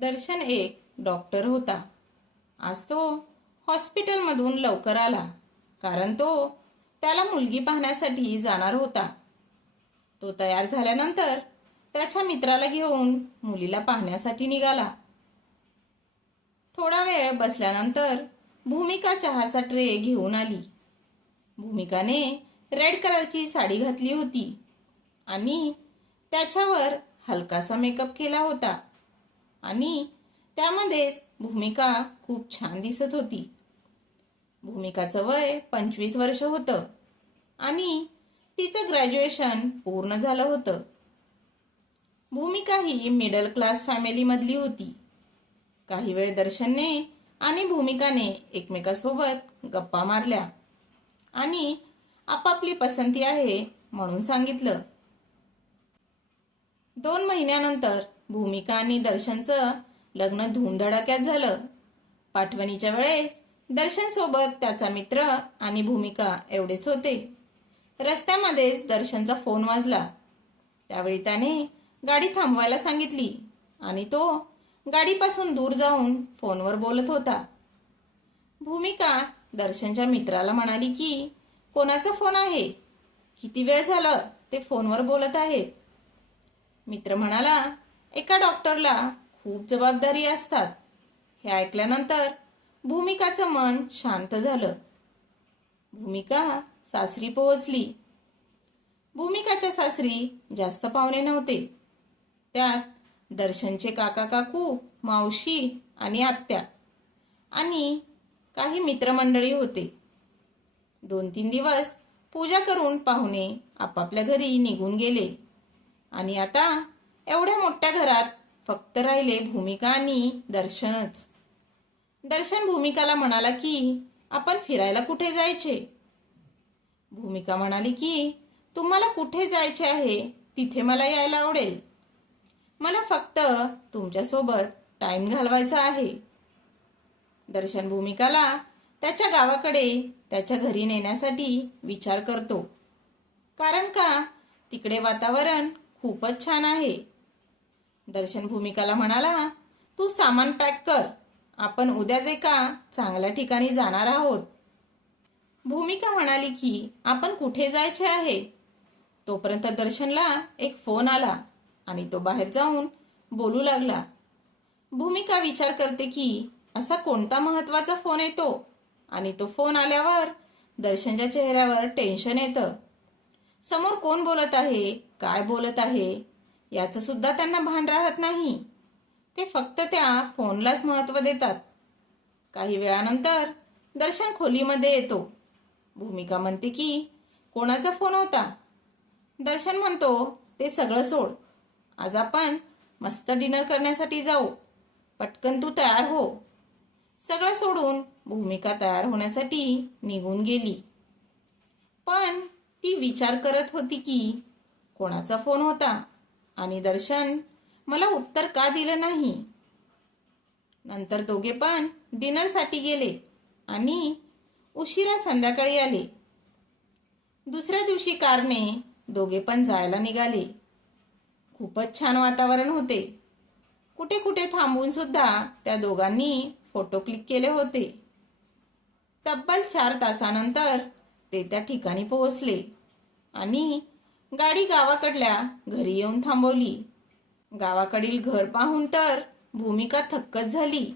दर्शन एक डॉक्टर होता. आज तो हॉस्पिटलमधून लवकर आला कारण तो त्याला मुलगी पाहण्यासाठी जाणार होता. तो तयार झाल्यानंतर त्याच्या मित्राला घेऊन मुलीला पाहण्यासाठी निघाला. थोडा वेळ बसल्यानंतर भूमिका चहाचा ट्रे घेऊन आली. भूमिकाने रेड कलरची साडी घातली होती आणि त्याच्यावर हलकासा मेकअप केला होता. आणि त्यामध्येच भूमिका खूप छान दिसत होती. भूमिकाचं वय पंचवीस वर्ष होतं आणि तिचं ग्रॅज्युएशन पूर्ण झालं होतं. भूमिका ही मिडल क्लास फॅमिलीमधली होती. काही वेळ दर्शनने आणि भूमिकाने एकमेकासोबत गप्पा मारल्या आणि आपापली पसंती आहे म्हणून सांगितलं. दोन महिन्यानंतर भूमिका आणि दर्शनचं लग्न धूमधडाक्यात झालं. पाठवणीच्या वेळेस दर्शन सोबत त्याचा मित्र आणि भूमिका एवढेच होते. रस्त्यामध्येच दर्शनचा फोन वाजला. त्यावेळी त्याने गाडी थांबवायला सांगितली आणि तो गाडीपासून दूर जाऊन फोनवर बोलत होता. भूमिका दर्शनच्या मित्राला म्हणाली की कोणाचा फोन आहे? किती वेळ झालं ते फोनवर बोलत आहेत? मित्र म्हणाला एका डॉक्टरला खूप जबाबदारी असतात. हे ऐकल्यानंतर भूमिकाचं मन शांत झालं. भूमिका सासरी पोहोचली. भूमिकाच्या सासरी जास्त पाहुणे नव्हते. त्यात दर्शनचे काका काकू मावशी आणि आत्या आणि काही मित्रमंडळी होते. दोन तीन दिवस पूजा करून पाहुणे आपापल्या घरी निघून गेले आणि आता एवढ्या मोठ्या घरात फक्त राहिले भूमिका आणि दर्शनच. दर्शन भूमिकाला म्हणाला की आपण फिरायला कुठे जायचे? भूमिका म्हणाली की तुम्हाला कुठे जायचे आहे? तिथे मला यायला आवडेल. मला फक्त तुमच्यासोबत टाइम घालवायचा आहे. दर्शन भूमिकाला त्याच्या गावाकडे त्याच्या घरी नेण्यासाठी विचार करतो. कारण का? तिकडे वातावरण खूपच छान आहे. दर्शन भूमिकाला म्हणाला तू सामान पॅक कर. आपण उद्याच एका चांगल्या ठिकाणी जाणार आहोत. भूमिका म्हणाली की आपण कुठे जायचे आहे? तोपर्यंत दर्शनला एक फोन आला आणि तो बाहेर जाऊन बोलू लागला. भूमिका विचार करते की असा कोणता महत्त्वाचा फोन येतो? आणि तो फोन आल्यावर दर्शनच्या चेहऱ्यावर टेन्शन येतं. समोर कोण बोलत आहे? काय बोलत आहे? याचं सुद्धा त्यांना भान राहत नाही. ते फक्त त्या फोनलाच महत्त्व देतात. काही वेळानंतर दर्शन खोलीमध्ये येतो. भूमिका म्हणते की कोणाचा फोन होता? दर्शन म्हणतो ते सगळं सोड. आज आपण मस्त डिनर करण्यासाठी जाऊ. पटकन तू तयार हो. सगळं सोडून भूमिका तयार होण्यासाठी निघून गेली. पण ती विचार करत होती की कोणाचा फोन होता? आणि दर्शन मला उत्तर का दिलं नाही? नंतर दोघे पण डिनरसाठी गेले आणि उशिरा संध्याकाळी आले. दुसऱ्या दिवशी कारने दोघे पण जायला निघाले. खूपच छान वातावरण होते. कुठे कुठे थांबून सुद्धा त्या दोघांनी फोटो क्लिक केले होते. तब्बल चार तासानंतर ते त्या ठिकाणी पोहोचले आणि गाडी गावाकडल्या घरी येऊन थांबवली. गावाकडील घर पाहून तर भूमिका थक्कच झाली.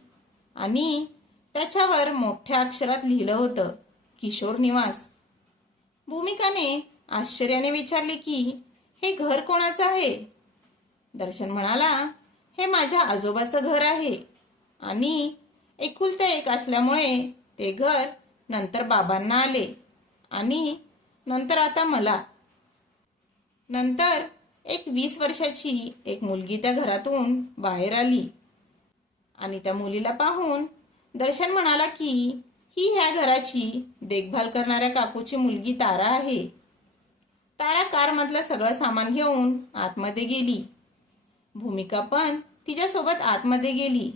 आणि त्याच्यावर मोठ्या अक्षरात लिहिलं होतं किशोर निवास. भूमिकाने आश्चर्याने विचारले की हे घर कोणाचं आहे? दर्शन म्हणाला हे माझ्या आजोबाचं घर आहे. आणि एकुलते एक असल्यामुळे ते घर नंतर बाबांना आले. आणि नंतर आता मला नंतर एक वीस वर्षाची एक मुलगी त्या घरातून बाहेर आली. आणि त्या मुलीला पाहून दर्शन म्हणाला की ही ह्या घराची देखभाल करणाऱ्या काकूची मुलगी तारा आहे. तारा कारमधलं सगळं सामान घेऊन आतमध्ये गेली. भूमिका पण तिच्यासोबत आतमध्ये गेली.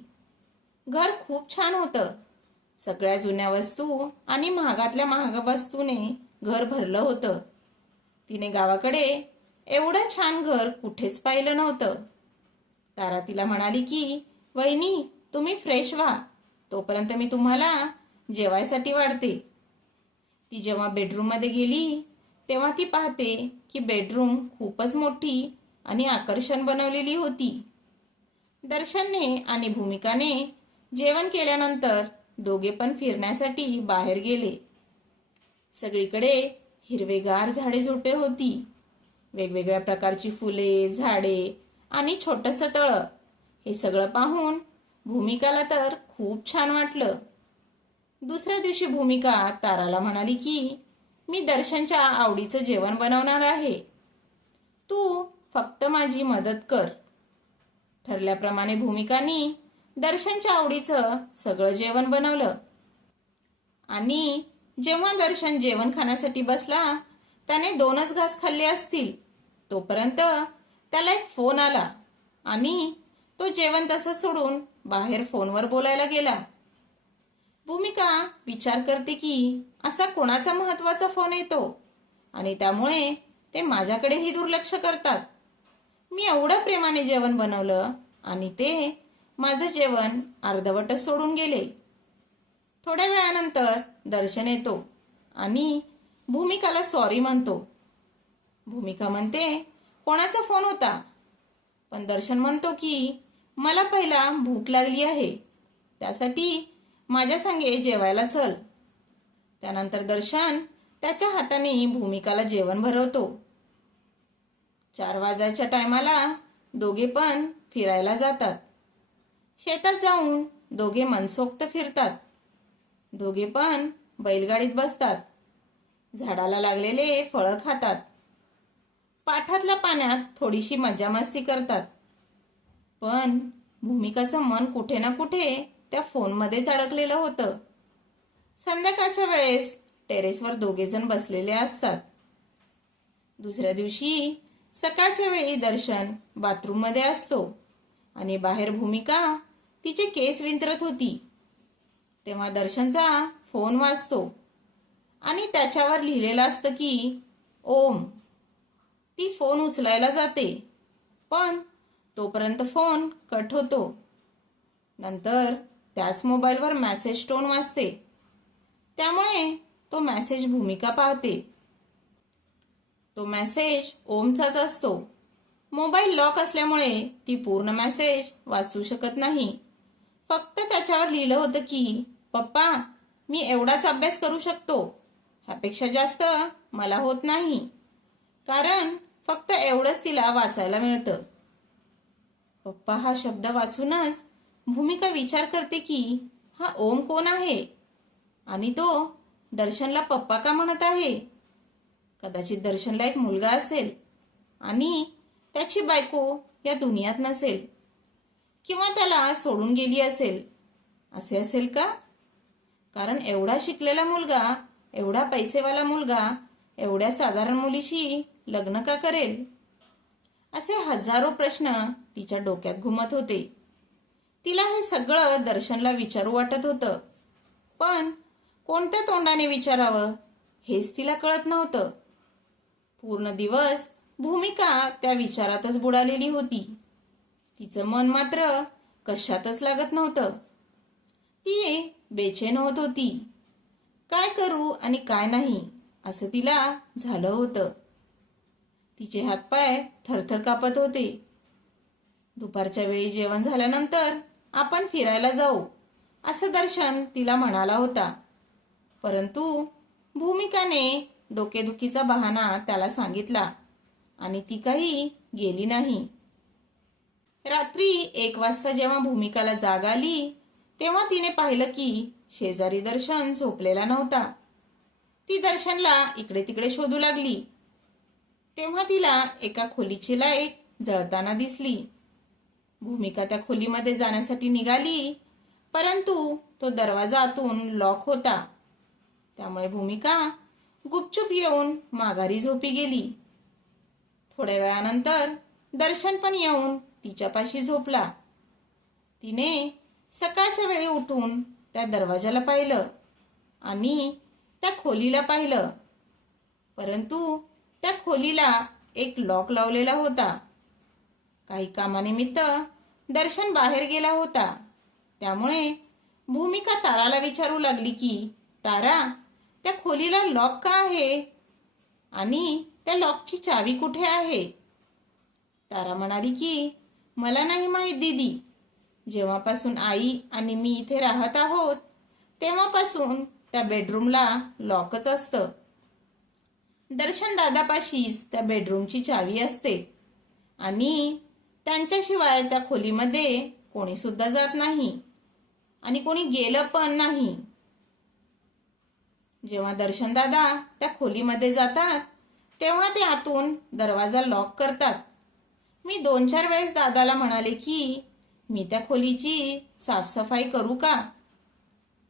घर खूप छान होतं. सगळ्या जुन्या वस्तू आणि महागातल्या महाग वस्तूने घर भरलं होतं. तिने गावाकडे एवढं छान घर कुठेच पाहिलं नव्हतं. तारा तिला म्हणाली की वहिनी तुम्ही फ्रेश व्हा. तोपर्यंत मी तुम्हाला जेवायसाठी वाढते. ती जेव्हा बेडरूममध्ये गेली तेव्हा ती पाहते की बेडरूम खूपच मोठी आणि आकर्षण बनवलेली होती. दर्शनने आणि भूमिकाने जेवण केल्यानंतर दोघे पण फिरण्यासाठी बाहेर गेले. सगळीकडे हिरवेगार झाडे झुडपे होती. वेगवेगळ्या प्रकारची फुले झाडे आणि छोटंसं तळं. हे सगळं पाहून भूमिकाला तर खूप छान वाटलं. दुसऱ्या दिवशी भूमिका ताराला म्हणाली की मी दर्शनच्या आवडीचं जेवण बनवणार आहे. तू फक्त माझी मदत कर. ठरल्याप्रमाणे भूमिकानी दर्शनच्या आवडीचं सगळं जेवण बनवलं. आणि जेव्हा दर्शन जेवण खाण्यासाठी बसला त्याने दोनच घास खाल्ले असतील. तोपर्यंत त्याला एक फोन आला आणि तो जेवण तसं सोडून बाहेर फोनवर बोलायला गेला. भूमिका विचार करते की असा कोणाचा महत्त्वाचा फोन येतो? आणि त्यामुळे ते माझ्याकडेही दुर्लक्ष करतात. मी एवढं प्रेमाने जेवण बनवलं आणि ते माझं जेवण अर्धवट सोडून गेले. थोड्या वेळानंतर दर्शन येतो आणि भूमिकाला सॉरी म्हणतो. भूमिका म्हणते कोणाचा फोन होता? पण दर्शन म्हणतो की मला पहिला भूक लागली आहे. त्यासाठी माझ्या संगे जेवायला चल. त्यानंतर दर्शन त्याच्या हाताने भूमिकाला जेवण भरवतो. चार वाजायच्या टायमाला दोघे पण फिरायला जातात. शेतात जाऊन दोघे मनसोक्त फिरतात. दोघे पण बैलगाडीत बसतात. झाडाला लागलेले फळं खातात. पाठातल्या पाण्यात थोडीशी मजामस्ती करतात. पण भूमिकाचं मन कुठे ना कुठे त्या फोनमध्येच अडकलेलं होतं. संध्याकाळच्या वेळेस टेरेसवर दोघेजण बसलेले असतात. दुसऱ्या दिवशी सकाळच्या वेळी दर्शन बाथरूममध्ये असतो आणि बाहेर भूमिका तिचे केस विंचरत होती. तेव्हा दर्शनचा फोन वाजतो आणि त्याच्यावर लिहिलेलं असतं की ओम. ती फोन उचलायला जाते. पण तोपर्यंत फोन कट होतो. नंतर त्याच मोबाईलवर मॅसेज टोन वाचते त्यामुळे तो मॅसेज भूमिका पाहते. तो मेसेज ओमचाच असतो. मोबाईल लॉक असल्यामुळे ती पूर्ण मॅसेज वाचू शकत नाही. फक्त त्याच्यावर लिहिलं होतं की पप्पा मी एवढाच अभ्यास करू शकतो. ह्यापेक्षा जास्त मला होत नाही. कारण फक्त एवढंच तिला वाचायला मिळतं. पप्पा हा शब्द वाचूनच भूमिका विचार करते की हा ओम कोण आहे? आणि तो दर्शनला पप्पा का म्हणत आहे? कदाचित दर्शनला एक मुलगा असेल आणि त्याची बायको या दुनियात नसेल. किंवा त्याला सोडून गेली असेल. असे असेल का? कारण एवढा शिकलेला मुलगा एवढा पैसेवाला मुलगा एवढ्या साधारण मुलीशी लग्न का करेल? असे हजारो प्रश्न तिच्या डोक्यात घुमत होते. तिला हे सगळं दर्शनला विचारू वाटत होतं. पण कोणत्या तोंडाने विचारावं हेच तिला कळत नव्हतं. पूर्ण दिवस भूमिका त्या विचारातच बुडालेली होती. तिचं मन मात्र कशातच लागत नव्हतं. ती बेचैन होत होती. काय करू आणि काय नाही असं तिला झालं होतं. तिचे हातपाय थरथर कापत होते. दुपारच्या वेळी जेवण झाल्यानंतर आपण फिरायला जाऊ असं दर्शन तिला म्हणाला होता. परंतु भूमिकाने डोकेदुखीचा बहाणा त्याला सांगितला आणि ती काही गेली नाही. रात्री एक वाजता जेव्हा भूमिकाला जाग आली तेव्हा तिने पाहिलं की शेजारी दर्शन झोपलेला नव्हता. ती दर्शनला इकडे तिकडे शोधू लागली. तेव्हा तिला एका खोलीची लाइट जळताना दिसली. भूमिका त्या खोलीमध्ये जाण्यासाठी निघाली परंतु तो दरवाजा आतून लॉक होता. त्यामुळे भूमिका गुपचूप येऊन माघारी झोपी गेली. थोड्या वेळानंतर दर्शन पण येऊन तिच्यापाशी झोपला. तिने सकाळच्या वेळी उठून त्या दरवाजाला पाहिलं आणि त्या खोलीला पाहिलं. परंतु त्या खोलीला एक लॉक लावलेला होता. काही कामानिमित्त दर्शन बाहेर गेला होता. त्यामुळे भूमिका ताराला विचारू लागली की तारा त्या खोलीला लॉक का आहे? आणि त्या लॉकची चावी कुठे आहे? तारा म्हणाली की मला नाही माहीत दीदी. जेव्हापासून आई आणि मी इथे राहत आहोत तेव्हापासून त्या बेडरूमला लॉकच असतं. दर्शन दादापाशीच त्या बेडरूमची चावी असते. आणि त्यांच्याशिवाय त्या खोलीमध्ये कोणी सुद्धा जात नाही. आणि कोणी गेलं पण नाही. जेव्हा दर्शन दादा त्या खोलीमध्ये जातात तेव्हा ते आतून दरवाजा लॉक करतात. मी दोन चार वेळेस दादाला म्हणाले की मी त्या खोलीची साफसफाई करू का?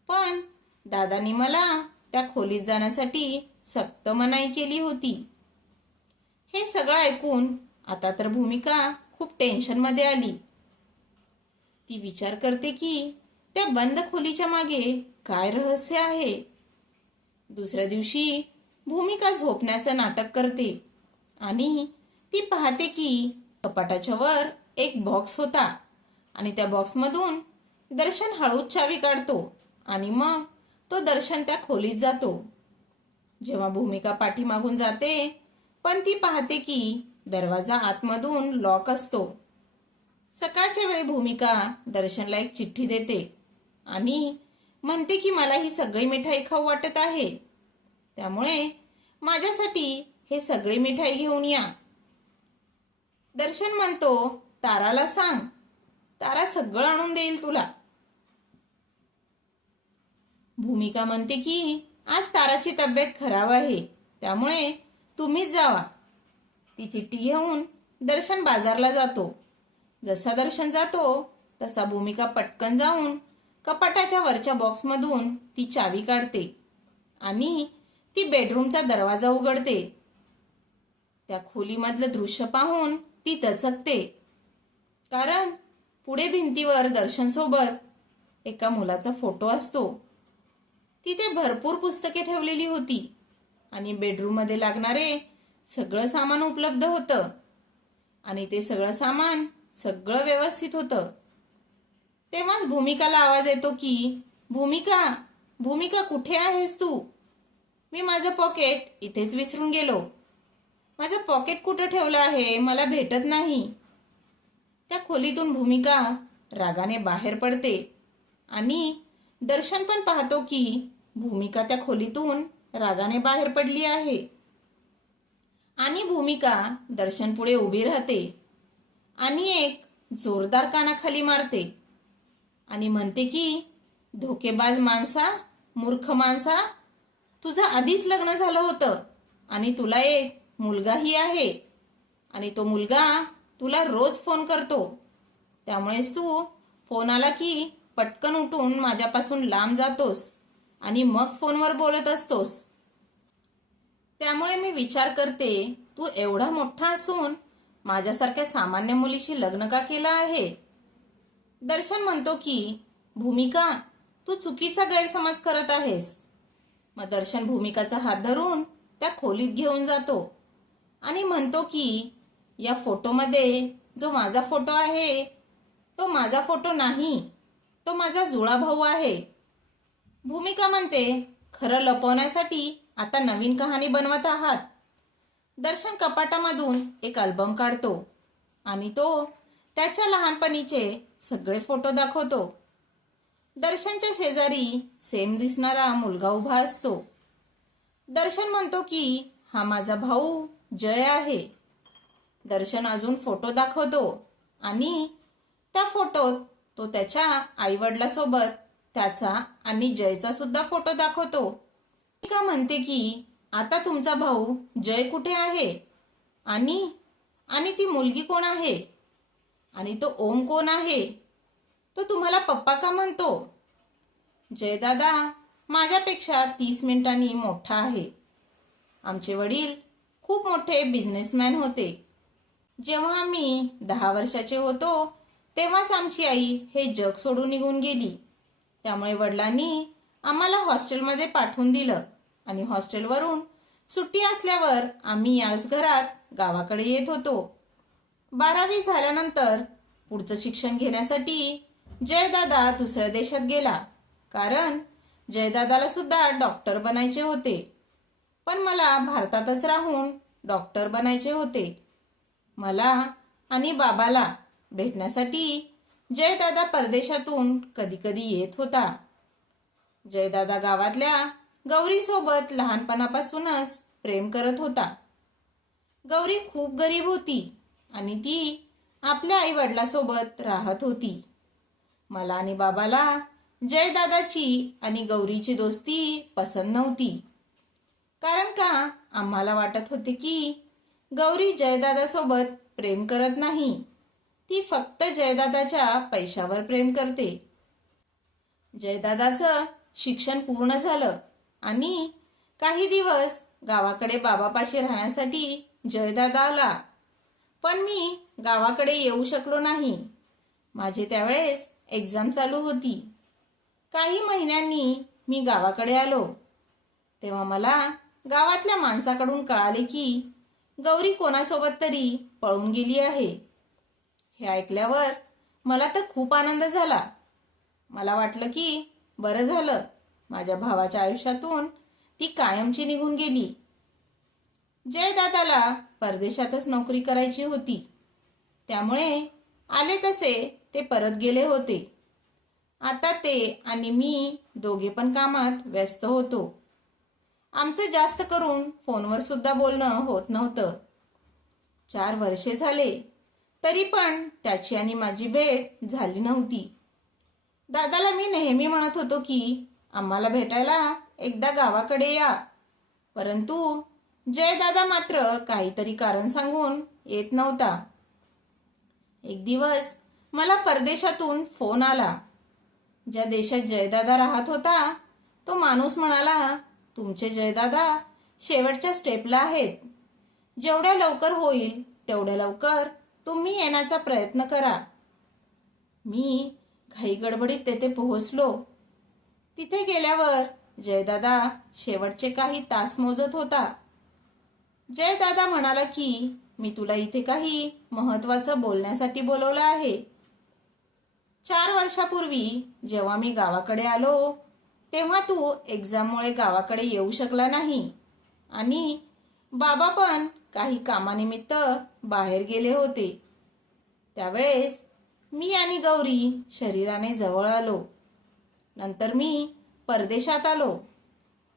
पण दादानी मला त्या खोलीत जाण्यासाठी सक्त मनाई केली होती. हे सगळं ऐकून आता तर भूमिका खूप टेन्शनमध्ये आली. ती विचार करते की त्या बंद खोलीच्या मागे काय रहस्य आहे? दुसऱ्या दिवशी भूमिका झोपण्याचं नाटक करते आणि ती पाहते की कपाटाच्या वर एक बॉक्स होता आणि त्या बॉक्समधून दर्शन हळूच चावी काढतो आणि मग तो दर्शन त्या खोलीत जातो. जेव्हा भूमिका पाठीमागून जाते पण ती पाहते की दरवाजा आतमधून लॉक असतो. सकाळच्या वेळी भूमिका दर्शनला एक चिठ्ठी देते आणि म्हणते की मला ही सगळी मिठाई खाऊ वाटत आहे. त्यामुळे माझ्यासाठी हे सगळी मिठाई घेऊन या. दर्शन म्हणतो ताराला सांग. तारा सगळं आणून देईल तुला. भूमिका म्हणते की आज ताराची तब्येत खराब आहे. त्यामुळे तुम्हीच जावा. ती चिठ्ठी घेऊन दर्शन बाजारला जातो. जसा दर्शन जातो तसा भूमिका पटकन जाऊन कपाटाच्या वरच्या बॉक्समधून ती चावी काढते आणि ती बेडरूमचा दरवाजा उघडते. त्या खोलीमधलं दृश्य पाहून ती दचकते. कारण पुढे भिंतीवर दर्शनसोबत एका मुलाचा फोटो असतो. तिथे भरपूर पुस्तके ठेवलेली होती. आणि बेडरूममध्ये लागणारे सगळं सामान उपलब्ध होतं. आणि ते सगळं सामान सगळं व्यवस्थित होतं. तेव्हाच भूमिकाला आवाज येतो की भूमिका भूमिका कुठे आहेस तू? मी माझं पॉकेट इथेच विसरून गेलो. माझं पॉकेट कुठं ठेवलं आहे? मला भेटत नाही. त्या खोलीतून भूमिका रागाने बाहेर पडते. आणि दर्शन पण पाहतो की भूमिका त्या खोलीतून रागाने बाहेर पडली आहे. आणि भूमिका दर्शन पुढे उभी राहते. आणि एक जोरदार कानाखाली मारते. आणि म्हणते की धोकेबाज माणसा मूर्ख माणसा तुझं आधीच लग्न झालं होतं आणि तुला एक मुलगाही आहे. आणि तो मुलगा तुला रोज फोन करतो. त्यामुळेच तू फोन आला की पटकन उठून माझ्यापासून लांब जातोस. आणि मग फोनवर बोलत असतोस. त्यामुळे मी विचार करते तू एवढा मोठा असून माझ्यासारख्या सामान्य मुलीशी लग्न का केलं आहे? दर्शन म्हणतो की भूमिका तू चुकीचा गैरसमज करत आहेस. मग दर्शन भूमिकाचा हात धरून त्या खोलीत घेऊन जातो. आणि म्हणतो की या फोटोमध्ये जो माझा फोटो आहे तो माझा फोटो नाही तो माझा जुळा भाऊ आहे. भूमिका म्हणते खरं लपवण्यासाठी आता नवीन कहाणी बनवत आहात. दर्शन कपाटामधून एक अल्बम काढतो आणि तो त्याच्या लहानपणीचे सगळे फोटो दाखवतो. दर्शनच्या शेजारी सेम दिसणारा मुलगा उभा असतो. दर्शन म्हणतो की हा माझा भाऊ जय आहे. दर्शन अजून फोटो दाखवतो आणि त्या फोटोत तो त्याच्या आईवडिलासोबत त्याचा आणि जयचा सुद्धा फोटो दाखवतो. का म्हणते की आता तुमचा भाऊ जय कुठे आहे? आणि आणि ती मुलगी कोण आहे? आणि तो ओम कोण आहे? तो तुम्हाला पप्पा का म्हणतो? जयदादा माझ्यापेक्षा तीस मिनिटांनी मोठा आहे. आमचे वडील खूप मोठे बिझनेसमॅन होते. जेव्हा आम्ही दहा वर्षाचे होतो तेव्हाच आमची आई हे जग सोडून निघून गेली. त्यामुळे वडिलांनी आम्हाला हॉस्टेलमध्ये पाठवून दिलं आणि हॉस्टेलवरून सुट्टी असल्यावर आम्ही याच घरात गावाकडे येत होतो. बारावी झाल्यानंतर पुढचं शिक्षण घेण्यासाठी जयदादा दुसऱ्या देशात गेला कारण जयदादाला सुद्धा डॉक्टर बनायचे होते. पण मला भारतातच राहून डॉक्टर बनायचे होते. मला आणि बाबाला भेटण्यासाठी जयदादा परदेशातून कधी कधी येत होता. जयदादा गावातल्या गौरीसोबत लहानपणापासूनच प्रेम करत होता. गौरी खूप गरीब होती आणि ती आपल्या आई वडिलासोबत राहत होती. मला आणि बाबाला जयदादाची आणि गौरीची दोस्ती पसंत नव्हती. कारण का? आम्हाला वाटत होते की गौरी जयदादासोबत प्रेम करत नाही. ती फक्त जयदादाच्या पैशावर प्रेम करते. जयदादाचं शिक्षण पूर्ण झालं आणि काही दिवस गावाकडे बाबापाशी राहण्यासाठी जयदादा आला पण मी गावाकडे येऊ शकलो नाही. माझी त्यावेळेस एक्झाम चालू होती. काही महिन्यांनी मी गावाकडे आलो. तेव्हा मला गावातल्या माणसाकडून कळाले की गौरी कोणासोबत तरी पळून गेली आहे. हे ऐकल्यावर मला तर खूप आनंद झाला. मला वाटलं की बरं झालं. माझ्या भावाच्या आयुष्यातून ती कायमची निघून गेली. जयदादाला परदेशातच नोकरी करायची होती. त्यामुळे आले तसे ते परत गेले होते. आता ते आणि मी दोघे पण कामात व्यस्त होतो. आमचं जास्त करून फोनवर सुद्धा बोलणं होत नव्हतं. चार वर्षे झाले. तरी पण त्याची आणि माझी भेट झाली नव्हती. दादाला मी नेहमी म्हणत होतो की आम्हाला भेटायला एकदा गावाकडे या. परंतु जयदादा मात्र काहीतरी कारण सांगून येत नव्हता. एक दिवस मला परदेशातून फोन आला. ज्या देशात जयदादा राहत होता तो माणूस म्हणाला तुमचे जयदादा शेवटच्या स्टेपला आहेत. जेवढ्या लवकर होईल तेवढ्या लवकर तुम्ही येण्याचा प्रयत्न करा. मी घाईगडबडीत तेथे पोहोचलो. तिथे गेल्यावर जयदादा शेवटचे काही तास मोजत होता. जयदादा म्हणाला की मी तुला इथे काही महत्वाचं बोलण्यासाठी बोलवलं आहे. चार वर्षापूर्वी जेव्हा मी गावाकडे आलो तेव्हा तू एक्झाममुळे गावाकडे येऊ शकला नाही. आणि बाबा पण काही कामानिमित्त बाहेर गेले होते. त्यावेळेस मी आणि गौरी शरीराने जवळ आलो. नंतर मी परदेशात आलो.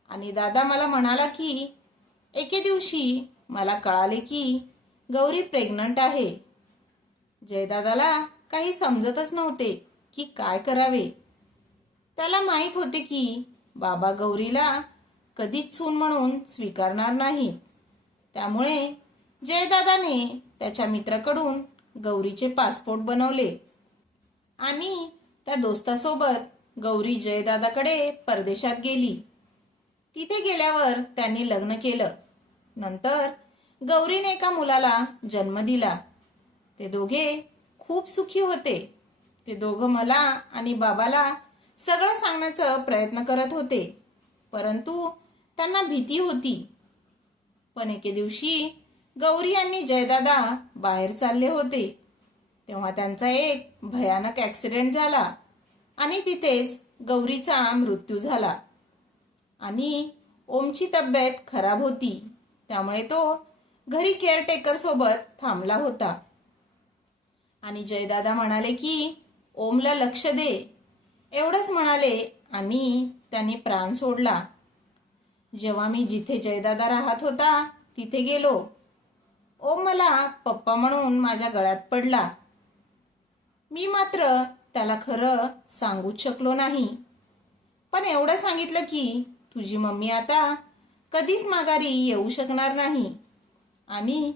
आणि दादा मला म्हणाला की एके दिवशी मला कळाले की गौरी प्रेग्नंट आहे. जयदादाला काही समजतच नव्हते की काय करावे. त्याला माहीत होते की बाबा गौरीला कधीच सून म्हणून स्वीकारणार नाही. त्यामुळे जयदादाने त्याच्या मित्राकडून गौरीचे पासपोर्ट बनवले आणि त्या दोस्तासोबत गौरी जयदादाकडे परदेशात गेली. तिथे गेल्यावर त्यांनी लग्न केलं. नंतर गौरीने एका मुलाला जन्म दिला. ते दोघे खूप सुखी होते. ते दोघं मला आणि बाबाला सगळं सांगण्याचा प्रयत्न करत होते. परंतु त्यांना भीती होती. पण एके दिवशी गौरी आणि जयदादा बाहेर चालले होते. तेव्हा त्यांचा एक भयानक ऍक्सिडेंट झाला आणि तिथेच गौरीचा मृत्यू झाला. आणि ओमची तब्येत खराब होती. त्यामुळे तो घरी केअरटेकर सोबत थांबला होता. आणि जयदादा म्हणाले की ओमला लक्ष दे. एवढंच म्हणाले आणि त्यांनी प्राण सोडला. जेव्हा मी जिथे जयदादा राहत होता तिथे गेलो. ओम मला पप्पा म्हणून माझ्या गळ्यात पडला. मी मात्र त्याला खरं सांगूच शकलो नाही. पण एवढं सांगितलं की तुझी मम्मी आता कधीच माघारी येऊ शकणार नाही. आणि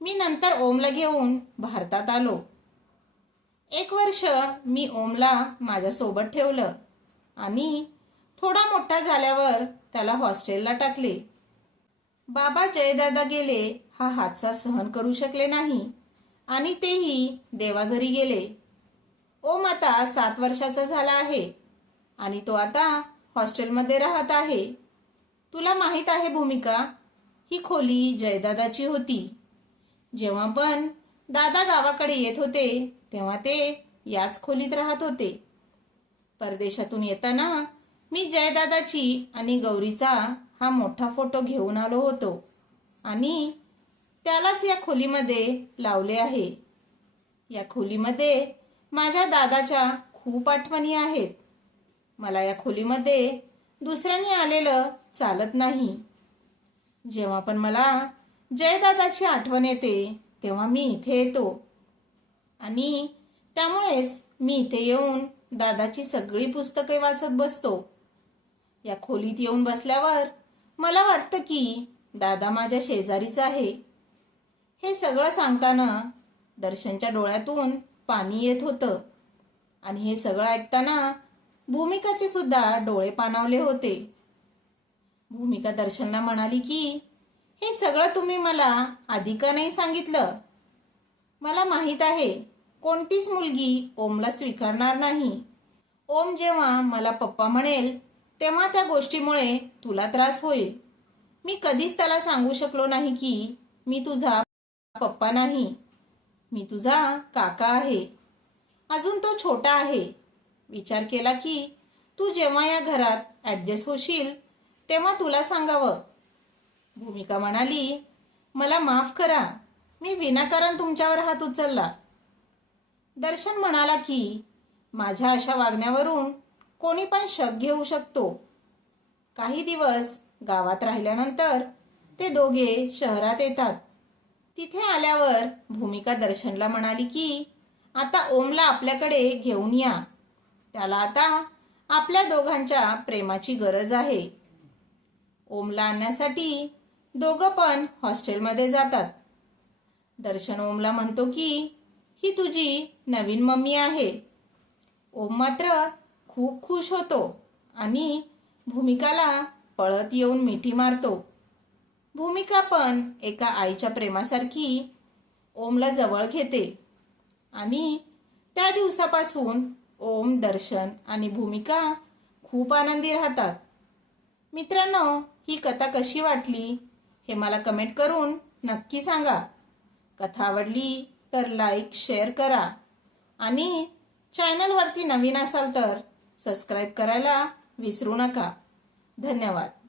मी नंतर ओमला घेऊन भारतात आलो. एक वर्ष मी ओमला माझ्यासोबत ठेवलं आणि थोडा मोठा झाल्यावर त्याला हॉस्टेलला टाकले. बाबा जयदादा गेले हा हादसा सहन करू शकले नाही. आणि तेही देवाघरी गेले. ओम आता सात वर्षाचा झाला आहे आणि तो आता हॉस्टेलमध्ये राहत आहे. तुला माहीत आहे भूमिका? ही खोली जयदादाची होती. जेव्हा पण दादा गावाकडे येत होते तेव्हा ते याच खोलीत राहत होते. परदेशातून येताना मी जयदादाची आणि गौरीचा हा मोठा फोटो घेऊन आलो होतो. आणि त्यालाच या खोलीमध्ये लावले आहे. या खोलीमध्ये माझ्या दादाच्या खूप आठवणी आहेत. मला या खोलीमध्ये दुसऱ्याने आलेलं चालत नाही. जेव्हा पण मला जयदादाची आठवण येते तेव्हा मी इथे येतो. आणि त्यामुळेच मी इथे येऊन दादाची सगळी पुस्तके वाचत बसतो. या खोलीत येऊन बसल्यावर मला वाटतं की दादा माझ्या शेजारीच आहे. हे सगळं सांगताना दर्शनच्या डोळ्यातून पाणी येत होतं. आणि हे सगळं ऐकताना भूमिकाचे सुद्धा डोळे पाणावले होते. भूमिका दर्शनला म्हणाली की हे सगळं तुम्ही मला आधी का नाही सांगितलं? मला माहीत आहे कोणतीच मुलगी ओमला स्वीकारणार नाही. ओम जेव्हा मला पप्पा म्हणेल तेव्हा त्या गोष्टीमुळे तुला त्रास होईल. मी कधीच त्याला सांगू शकलो नाही की मी तुझा पप्पा नाही. मी तुझा काका आहे. अजून तो छोटा आहे. विचार केला की तू जेव्हा या घरात ऍडजस्ट होशील तेव्हा तुला सांगावं. भूमिका म्हणाली मला माफ करा. मी विनाकारण तुमच्यावर हात उचलला. दर्शन म्हणाला की माझ्या अशा वागण्यावरून कोणी पण शक घेऊ शकतो. काही दिवस गावात राहिल्यानंतर ते दोघे शहरात येतात. तिथे आल्यावर भूमिका दर्शनला म्हणाली की आता ओमला आपल्याकडे घेऊन या. त्याला आता आपल्या दोघांच्या प्रेमाची गरज आहे. ओमला आणण्यासाठी दोघं पण हॉस्टेलमध्ये जातात. दर्शन ओमला म्हणतो की ही तुझी नवीन मम्मी आहे. ओम मात्र खूप खुश होतो आणि भूमिकाला पळत येऊन मिठी मारतो. भूमिका पण एका आईच्या प्रेमासारखी ओमला जवळ घेते आणि त्या दिवसापासून ओम दर्शन आणि भूमिका खूप आनंदी राहतात. मित्रांनो ही कथा कशी वाटली हे मला कमेंट करून नक्की सांगा. कथा आवडली तर लाईक शेअर करा आणि चॅनलवरती नवीन असाल तर सबस्क्राईब करायला विसरू नका. धन्यवाद.